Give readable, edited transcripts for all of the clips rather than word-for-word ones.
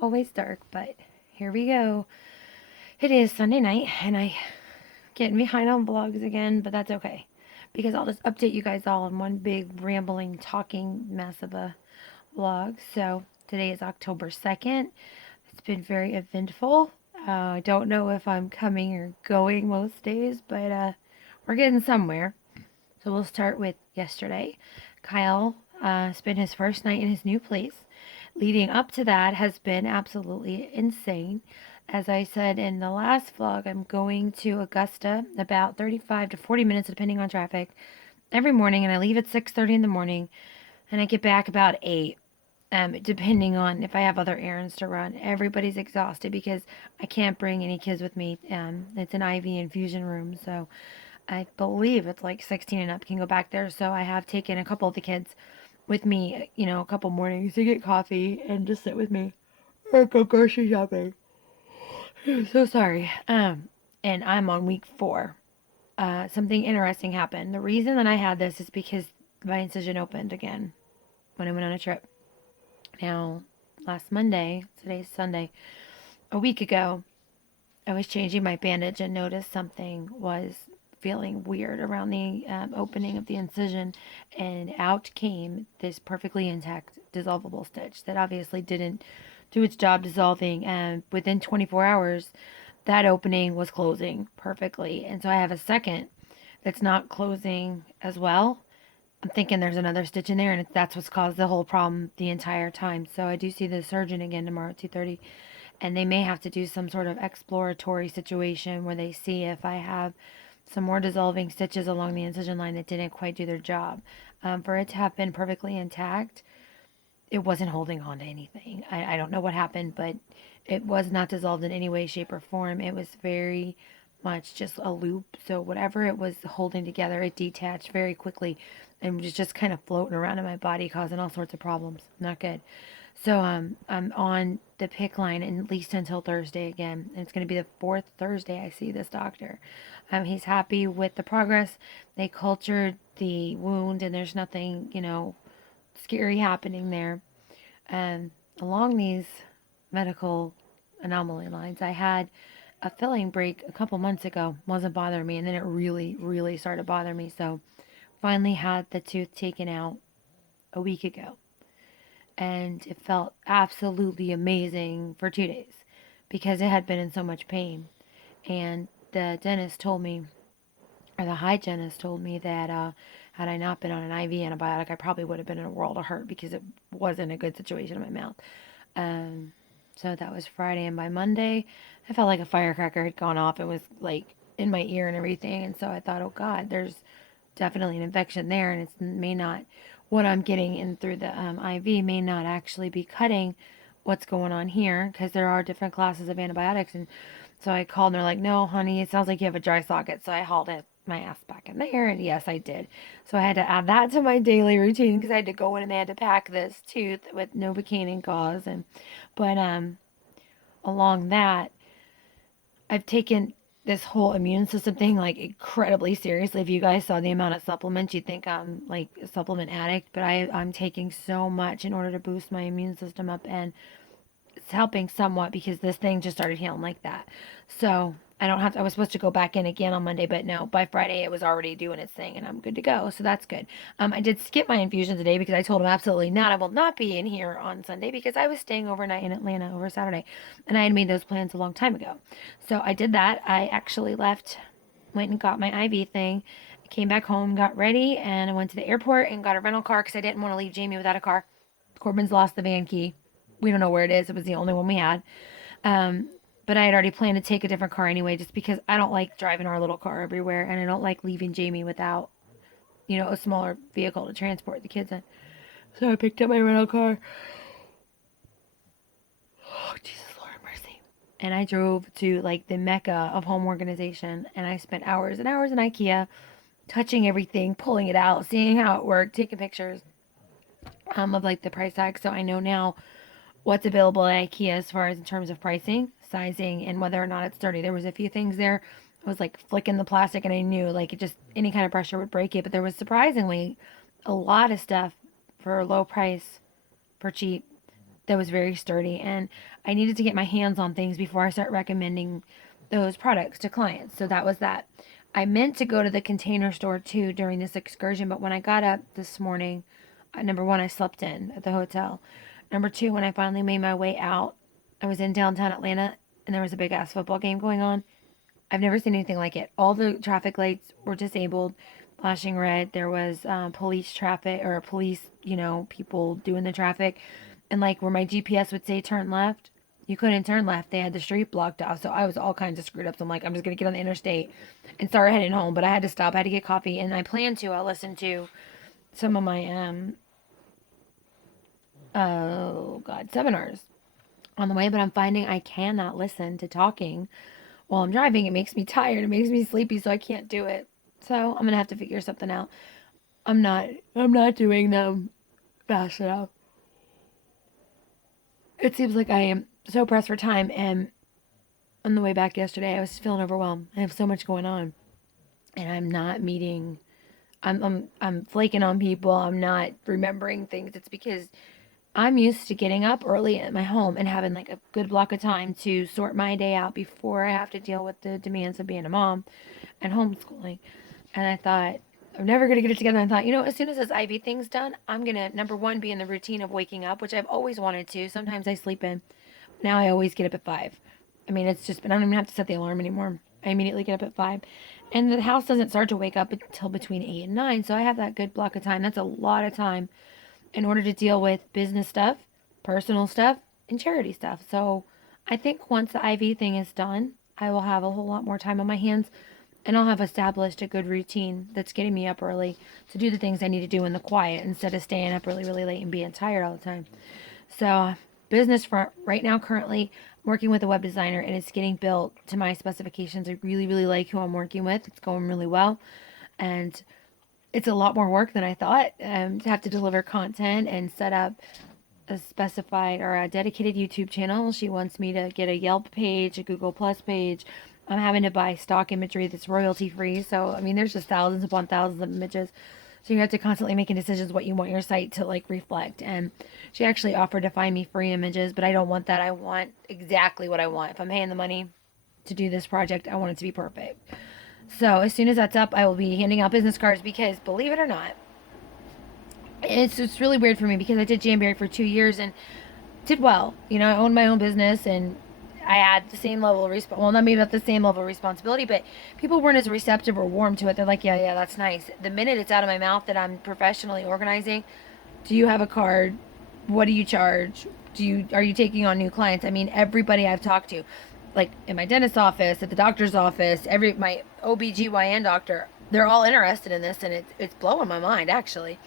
always dark, but here we go. It is Sunday night, and I getting behind on vlogs again, but that's okay because I'll just update you guys all in one big rambling, talking mess of a vlog. So today is October 2nd. It's been very eventful. I don't know if I'm coming or going most days, but we're getting somewhere. So we'll start with yesterday. Kyle spent his first night in his new place. Leading up to that has been absolutely insane. As I said in the last vlog, I'm going to Augusta about 35 to 40 minutes depending on traffic every morning, and I leave at 6:30 in the morning and I get back about 8, depending on if I have other errands to run. Everybody's exhausted because I can't bring any kids with me. It's an IV infusion room, so I believe it's like 16 and up can go back there. So I have taken a couple of the kids with me, a couple mornings to get coffee and just sit with me or go grocery shopping. So sorry. And I'm on week 4. Something interesting happened. The reason that I had this is because my incision opened again when I went on a trip. Now, last Monday, today's Sunday, a week ago, I was changing my bandage and noticed something was feeling weird around the opening of the incision, and out came this perfectly intact dissolvable stitch that obviously didn't do its job dissolving, and within 24 hours that opening was closing perfectly. And so I have a second that's not closing as well. I'm thinking there's another stitch in there, and that's what's caused the whole problem the entire time. So I do see the surgeon again tomorrow at 2:30, and they may have to do some sort of exploratory situation where they see if I have some more dissolving stitches along the incision line that didn't quite do their job. For it to have been perfectly intact, it wasn't holding on to anything. I don't know what happened, but it was not dissolved in any way, shape, or form. It was very much just a loop. So whatever it was holding together, it detached very quickly and was just kind of floating around in my body, causing all sorts of problems. Not good. So I'm on the PIC line at least until Thursday again. And it's going to be the fourth Thursday I see this doctor. He's happy with the progress. They cultured the wound, and there's nothing, scary happening there. And along these medical anomaly lines, I had a filling break a couple months ago. Wasn't bothering me, and then it really, really started bothering me. So finally had the tooth taken out a week ago, and it felt absolutely amazing for 2 days because it had been in so much pain. And the dentist told me, or the hygienist told me that had I not been on an IV antibiotic, I probably would have been in a world of hurt because it wasn't a good situation in my mouth. Um, so that was Friday, and by Monday, I felt like a firecracker had gone off. It was like in my ear and everything, and so I thought, oh God, there's definitely an infection there, and it may not. What I'm getting in through the IV may not actually be cutting what's going on here because there are different classes of antibiotics. And so I called and they're like, no, honey, it sounds like you have a dry socket. So I hauled it my ass back in there, and yes, I did. So I had to add that to my daily routine because I had to go in and they had to pack this tooth with Novocaine and gauze. And but along that, I've taken this whole immune system thing like incredibly seriously. If you guys saw the amount of supplements, you'd think I'm like a supplement addict, but I'm taking so much in order to boost my immune system up, and it's helping somewhat because this thing just started healing like that. So I don't have to, I was supposed to go back in again on Monday, but no, by Friday it was already doing its thing and I'm good to go. So that's good. I did skip my infusion today because I told him absolutely not. I will not be in here on Sunday because I was staying overnight in Atlanta over Saturday, and I had made those plans a long time ago. So I did that. I actually left, went and got my IV thing, came back home, got ready, and I went to the airport and got a rental car because I didn't want to leave Jamie without a car. Corbin's lost the van key. We don't know where it is. It was the only one we had. Um, but I had already planned to take a different car anyway, just because I don't like driving our little car everywhere, and I don't like leaving Jamie without, a smaller vehicle to transport the kids in. So I picked up my rental car. Oh, Jesus, Lord mercy. And I drove to like the mecca of home organization, and I spent hours and hours in Ikea, touching everything, pulling it out, seeing how it worked, taking pictures of like the price tag. So I know now what's available at IKEA as far as in terms of pricing, sizing, and whether or not it's sturdy. There was a few things there. I was like flicking the plastic, and I knew like it just any kind of pressure would break it. But there was surprisingly a lot of stuff for a low price, for cheap. that was very sturdy, and I needed to get my hands on things before I start recommending those products to clients. So that was that. I meant to go to the Container Store too during this excursion, but when I got up this morning, number one, I slept in at the hotel. Number two, when I finally made my way out, I was in downtown Atlanta and there was a big ass football game going on. I've never seen anything like it. All the traffic lights were disabled, flashing red. There was police traffic or police, people doing the traffic. And like where my GPS would say turn left, you couldn't turn left. They had the street blocked off. So I was all kinds of screwed up. So I'm like, I'm just going to get on the interstate and start heading home. But I had to stop. I had to get coffee. And I plan to. I'll listen to some of my, seminars on the way. But I'm finding I cannot listen to talking while I'm driving. It makes me tired. It makes me sleepy. So I can't do it. So I'm going to have to figure something out. I'm not doing them fast enough. It seems like I am so pressed for time, and on the way back yesterday I was feeling overwhelmed. I have so much going on and I'm not meeting. I'm flaking on people. I'm not remembering things. It's because I'm used to getting up early at my home and having like a good block of time to sort my day out before I have to deal with the demands of being a mom and homeschooling. And I thought, I'm never going to get it together. I thought, as soon as this IV thing's done, I'm going to, number one, be in the routine of waking up, which I've always wanted to. Sometimes I sleep in. Now I always get up at 5. I mean, it's just, I don't even have to set the alarm anymore. I immediately get up at 5. And the house doesn't start to wake up until between 8 and 9. So I have that good block of time. That's a lot of time in order to deal with business stuff, personal stuff, and charity stuff. So I think once the IV thing is done, I will have a whole lot more time on my hands and I'll have established a good routine that's getting me up early to do the things I need to do in the quiet instead of staying up really, really late and being tired all the time. So, business front, right now, currently, I'm working with a web designer and it's getting built to my specifications. I really, really like who I'm working with. It's going really well. And it's a lot more work than I thought to have to deliver content and set up a specified or a dedicated YouTube channel. She wants me to get a Yelp page, a Google Plus page. I'm having to buy stock imagery that's royalty free. So, I mean, there's just thousands upon thousands of images. So you have to constantly making decisions what you want your site to like reflect. And she actually offered to find me free images, but I don't want that. I want exactly what I want. If I'm paying the money to do this project, I want it to be perfect. So as soon as that's up, I will be handing out business cards because believe it or not, it's really weird for me because I did Jamberry for 2 years and did well. I owned my own business and I had the same level of well, not maybe not the same level of responsibility, but people weren't as receptive or warm to it. They're like, yeah, that's nice. The minute it's out of my mouth that I'm professionally organizing, do you have a card? What do you charge? Are you taking on new clients? I mean, everybody I've talked to, like in my dentist's office, at the doctor's office, my OBGYN doctor, they're all interested in this and it's blowing my mind actually.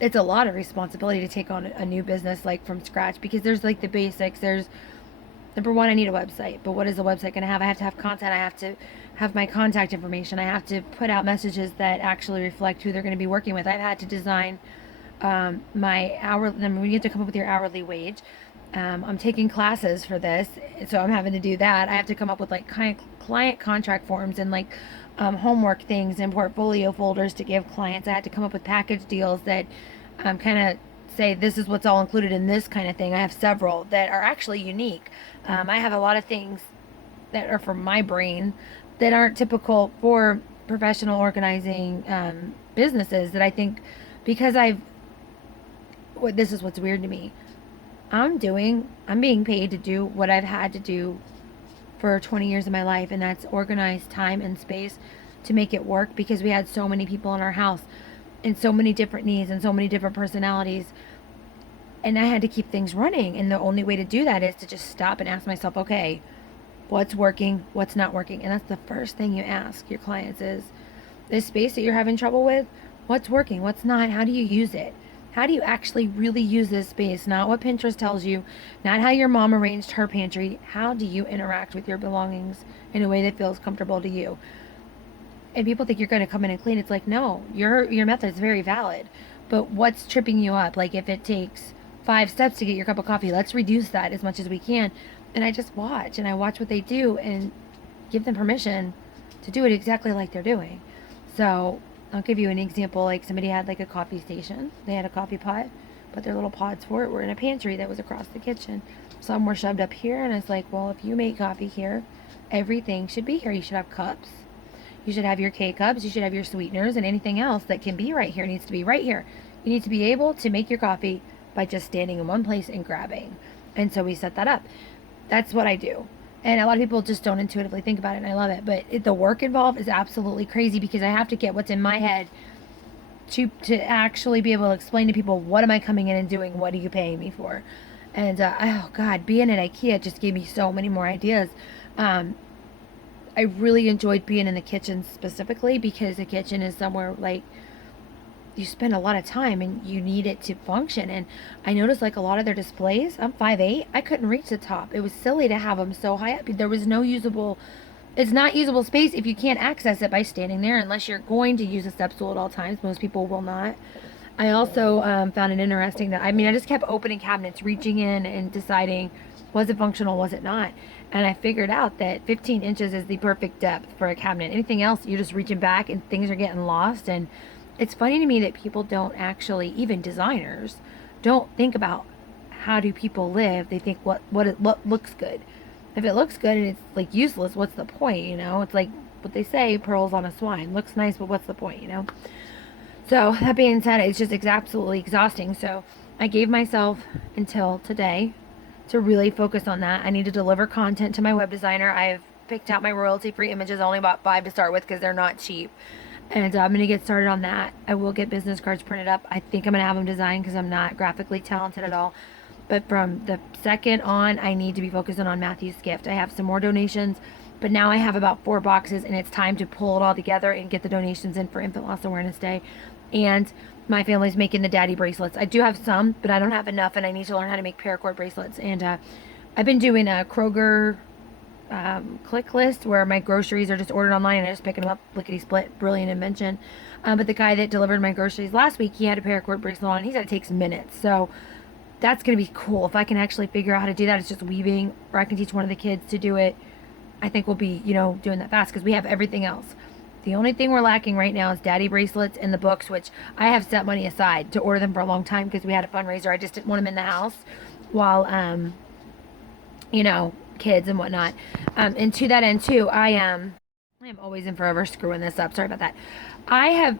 It's a lot of responsibility to take on a new business like from scratch because there's like the basics. There's number one, I need a website, but what is the website going to have? I have to have content. I have to have my contact information. I have to put out messages that actually reflect who they're going to be working with. I've had to design my hourly. You have to come up with your hourly wage. I'm taking classes for this, so I'm having to do that. I have to come up with like client contract forms and like homework things and portfolio folders to give clients. I had to come up with package deals that kind of say this is what's all included in this kind of thing. I have several that are actually unique. I have a lot of things that are from my brain that aren't typical for professional organizing businesses that I think because this is what's weird to me. I'm being paid to do what I've had to do for 20 years of my life, and that's organize time and space to make it work because we had so many people in our house and so many different needs and so many different personalities. And I had to keep things running. And the only way to do that is to just stop and ask myself, okay, what's working, what's not working? And that's the first thing you ask your clients is this space that you're having trouble with, what's working, what's not, how do you use it? How do you actually really use this space? Not what Pinterest tells you, not how your mom arranged her pantry. How do you interact with your belongings in a way that feels comfortable to you? And people think you're going to come in and clean. It's like, no, your method is very valid. But what's tripping you up? Like if it takes 5 steps to get your cup of coffee, let's reduce that as much as we can. And I just watch and I watch what they do and give them permission to do it exactly like they're doing. So I'll give you an example. Like somebody had like a coffee station. They had a coffee pot but their little pods for it were in a pantry that was across the kitchen. Some were shoved up here, and I was like, well, if you make coffee here, everything should be here. You should have cups. You should have your K-cups. You should have your sweeteners, and anything else that can be right here needs to be right here. You need to be able to make your coffee by just standing in one place and grabbing. And so we set that up. That's what I do. And a lot of people just don't intuitively think about it, and I love it. But the work involved is absolutely crazy because I have to get what's in my head to actually be able to explain to people, what am I coming in and doing? What are you paying me for? And oh God, being at Ikea just gave me so many more ideas. I really enjoyed being in the kitchen specifically because the kitchen is somewhere like you spend a lot of time and you need it to function. And I noticed like a lot of their displays, I'm 5'8", I couldn't reach the top. It was silly to have them so high up. There was no usable, it's not usable space if you can't access it by standing there unless you're going to use a step stool at all times. Most people will not. I also found it interesting that, I mean, I just kept opening cabinets, reaching in and deciding, was it functional, was it not? And I figured out that 15 inches is the perfect depth for a cabinet. Anything else, you're just reaching back and things are getting lost. And it's funny to me that people don't actually, even designers, don't think about how do people live. They think what looks good. If it looks good and it's like useless, what's the point? You know, it's like what they say, pearls on a swine. Looks nice, but what's the point? You know. So that being said, it's just absolutely exhausting. So I gave myself until today to really focus on that. I need to deliver content to my web designer. I've picked out my royalty-free images. I only bought 5 to start with because they're not cheap. And I'm going to get started on that. I will get business cards printed up. I think I'm going to have them designed because I'm not graphically talented at all. But from the second on, I need to be focusing on Matthew's gift. I have some more donations, but now I have about 4 boxes, and it's time to pull it all together and get the donations in for Infant Loss Awareness Day. And my family's making the daddy bracelets. I do have some, but I don't have enough, and I need to learn how to make paracord bracelets. And I've been doing a Kroger click list where my groceries are just ordered online and I just pick them up, lickety split. Brilliant invention. But the guy that delivered my groceries last week, he had a paracord bracelet on. He said it takes minutes. So that's going to be cool. If I can actually figure out how to do that, it's just weaving, or I can teach one of the kids to do it. I think we'll be, doing that fast because we have everything else. The only thing we're lacking right now is daddy bracelets and the books, which I have set money aside to order them for a long time because we had a fundraiser. I just didn't want them in the house while, kids and whatnot. And to that end too, I am always and forever screwing this up. Sorry about that. I have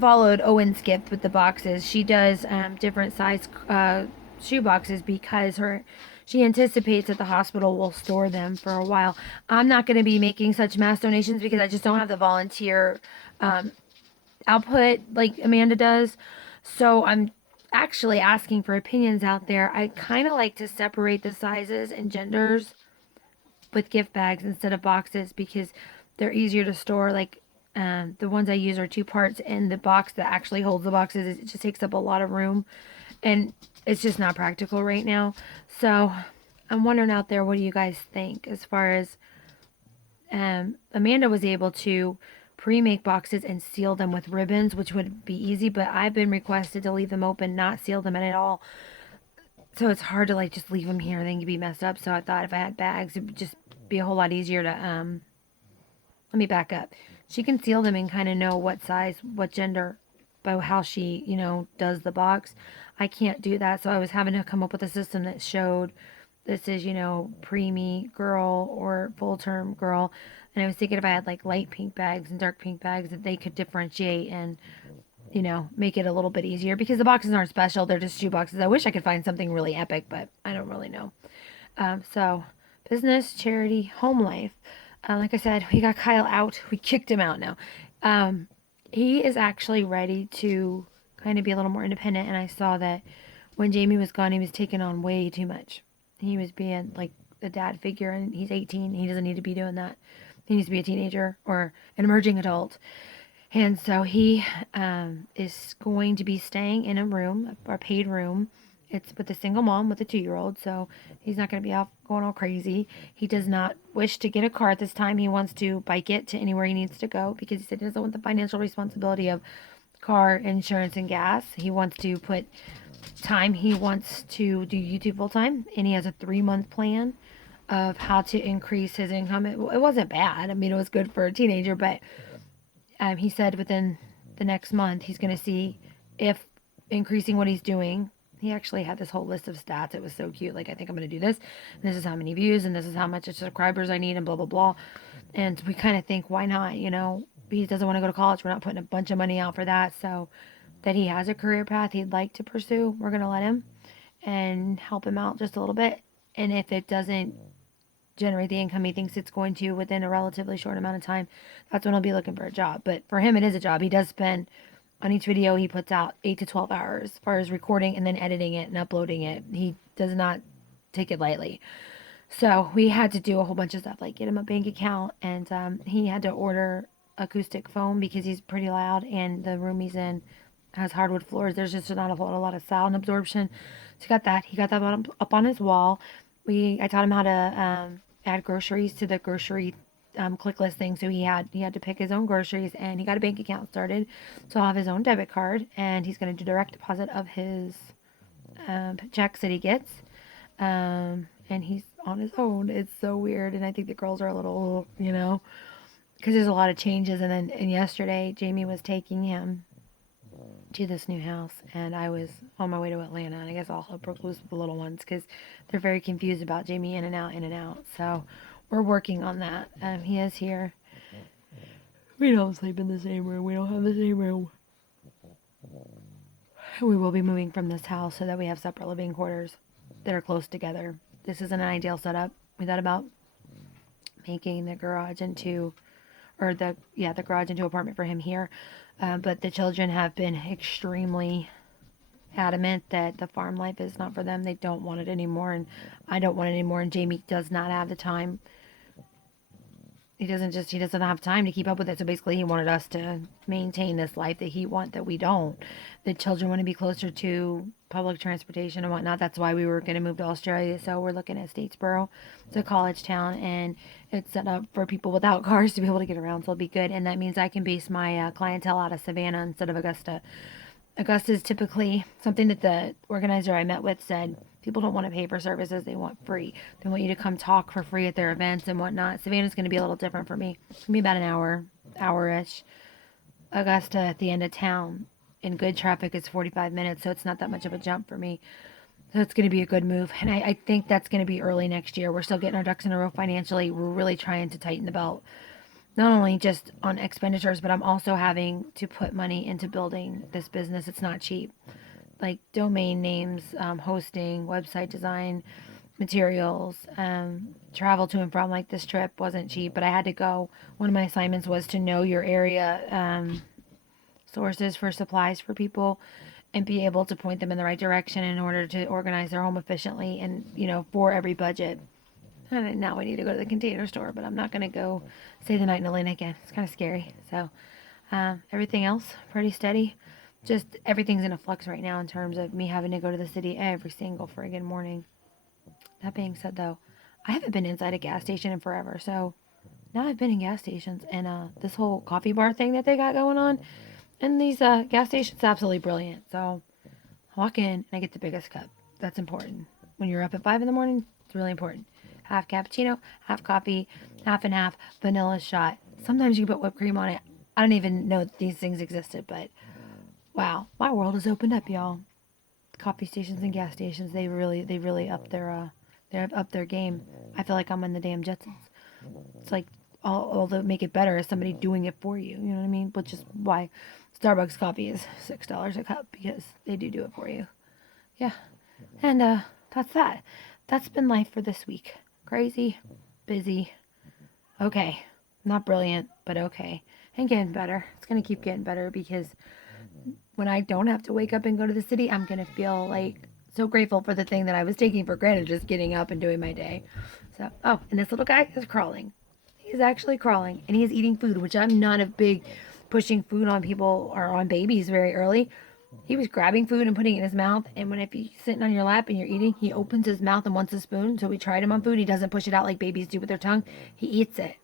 followed Owen's gift with the boxes. She does different size shoe boxes because she anticipates that the hospital will store them for a while. I'm not going to be making such mass donations because I just don't have the volunteer output like Amanda does. So I'm actually asking for opinions out there. I kind of like to separate the sizes and genders with gift bags instead of boxes because they're easier to store. Like the ones I use are 2 parts, and the box that actually holds the boxes, it just takes up a lot of room, and it's just not practical right now. So I'm wondering out there, what do you guys think as far as Amanda was able to pre-make boxes and seal them with ribbons, which would be easy, but I've been requested to leave them open, not seal them at all. So it's hard to like just leave them here, they can be messed up. So I thought if I had bags, it would just be a whole lot easier to let me back up. She can seal them and kind of know what size, what gender, by how she, does the box. I can't do that, so I was having to come up with a system that showed this is, preemie girl or full-term girl. And I was thinking if I had like light pink bags and dark pink bags, that they could differentiate and, make it a little bit easier because the boxes aren't special. They're just shoe boxes. I wish I could find something really epic, but I don't really know. So business, charity, home life. Like I said, we got Kyle out. We kicked him out now. He is actually ready to kind of be a little more independent. And I saw that when Jamie was gone, he was taking on way too much. He was being like the dad figure, and he's 18. He doesn't need to be doing that. He needs to be a teenager or an emerging adult. And so he is going to be staying in a room, a paid room. It's with a single mom with a 2-year-old, so he's not going to be off going all crazy. He does not wish to get a car at this time. He wants to bike it to anywhere he needs to go because he said he doesn't want the financial responsibility of car insurance and gas. He wants to put time. He wants to do YouTube full time, and he has a 3-month plan of how to increase his income. It wasn't bad. I mean, it was good for a teenager, but he said within the next month he's going to see if increasing what he's doing He actually had this whole list of stats. It was so cute. Like, I think I'm going to do this, and this is how many views, and this is how much subscribers I need, and blah, blah, blah. And we kind of think, why not? You know, he doesn't want to go to college. We're not putting a bunch of money out for that. So, that he has a career path he'd like to pursue, we're going to let him and help him out just a little bit. And if it doesn't generate the income he thinks it's going to within a relatively short amount of time, that's when he'll be looking for a job. But for him, it is a job. He does spend on each video he puts out 8 to 12 hours as far as recording and then editing it and uploading it. He does not take it lightly. So we had to do a whole bunch of stuff, like get him a bank account, and he had to order acoustic foam because he's pretty loud, and the room he's in has hardwood floors. There's just not a lot of sound absorption. So he got that. He got that up on his wall. I taught him how to add groceries to the grocery click list thing. So he had to pick his own groceries, and he got a bank account started. So he'll have his own debit card, and he's going to do direct deposit of his checks that he gets. And he's on his own. It's so weird, and I think the girls are a little, you know, because there's a lot of changes. And yesterday, Jamie was taking him to this new house, and I was on my way to Atlanta, and I guess I'll help recluse the little ones because they're very confused about Jamie in and out, in and out. So we're working on that. He is here. We don't sleep in the same room. We don't have the same room. We will be moving from this house so that we have separate living quarters that are close together. This isn't an ideal setup. We thought about making the garage into, the garage into apartment for him here. But the children have been extremely adamant that the farm life is not for them. They don't want it anymore, and I don't want it anymore. And Jamie does not have the time. He doesn't have time to keep up with it. So basically, he wanted us to maintain this life that we don't. The children want to be closer to public transportation and whatnot. That's why we were going to move to Australia. So we're looking at Statesboro. It's a college town, and it's set up for people without cars to be able to get around. So it'll be good. And that means I can base my clientele out of Savannah instead of Augusta. Augusta is typically something that the organizer I met with said people don't want to pay for services, they want free. They want you to come talk for free at their events and whatnot. Savannah's going to be a little different for me. It's going to be about an hour-ish. Augusta at the end of town in good traffic is 45 minutes, so it's not that much of a jump for me. So it's going to be a good move. And I think that's going to be early next year. We're still getting our ducks in a row financially. We're really trying to tighten the belt. Not only just on expenditures, but I'm also having to put money into building this business. It's not cheap. Like domain names, hosting, website design, materials, travel to and from. Like this trip wasn't cheap, but I had to go. One of my assignments was to know your area sources for supplies for people and be able to point them in the right direction in order to organize their home efficiently and, for every budget. And now we need to go to the Container Store, but I'm not going to go stay the night in Atlanta again. It's kind of scary. So everything else, pretty steady. Just everything's in a flux right now in terms of me having to go to the city every single friggin' morning. That being said, though, I haven't been inside a gas station in forever. So now I've been in gas stations, and this whole coffee bar thing that they got going on, and these gas stations, absolutely brilliant. So I walk in and I get the biggest cup. That's important. When you're up at 5 in the morning, it's really important. Half cappuccino, half coffee, half and half, vanilla shot. Sometimes you can put whipped cream on it. I don't even know these things existed, but wow, my world has opened up, y'all. Coffee stations and gas stations, they really up their game. I feel like I'm in the damn Jetsons. It's like all that make it better is somebody doing it for you. You know what I mean? Which is why Starbucks coffee is $6 a cup, because they do it for you. Yeah, and that's that. That's been life for this week. Crazy, busy. Okay, not brilliant, but okay, and getting better. It's gonna keep getting better because when I don't have to wake up and go to the city, I'm going to feel like so grateful for the thing that I was taking for granted, just getting up and doing my day. So, oh, and this little guy is crawling. He's actually crawling, and he's eating food, which I'm not a big pushing food on people or on babies very early. He was grabbing food and putting it in his mouth, and if he's sitting on your lap and you're eating, he opens his mouth and wants a spoon. So we tried him on food. He doesn't push it out like babies do with their tongue. He eats it.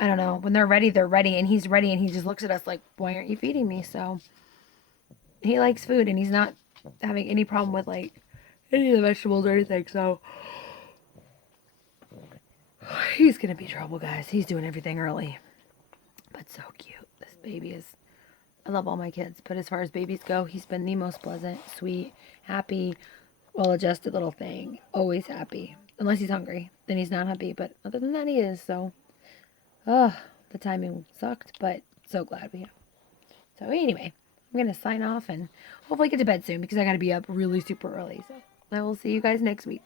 I don't know. When they're ready, and he's ready, and he just looks at us like, why aren't you feeding me? So he likes food, and he's not having any problem with like any of the vegetables or anything. So he's gonna be trouble, guys. He's doing everything early, but so cute. This baby is I love all my kids, but as far as babies go, he's been the most pleasant, sweet, happy, well-adjusted little thing. Always happy. Unless he's hungry, then he's not happy. But other than that, he is. So, ugh, the timing sucked, but so glad we have. So anyway, I'm gonna sign off and hopefully get to bed soon because I gotta be up really super early. So I will see you guys next week.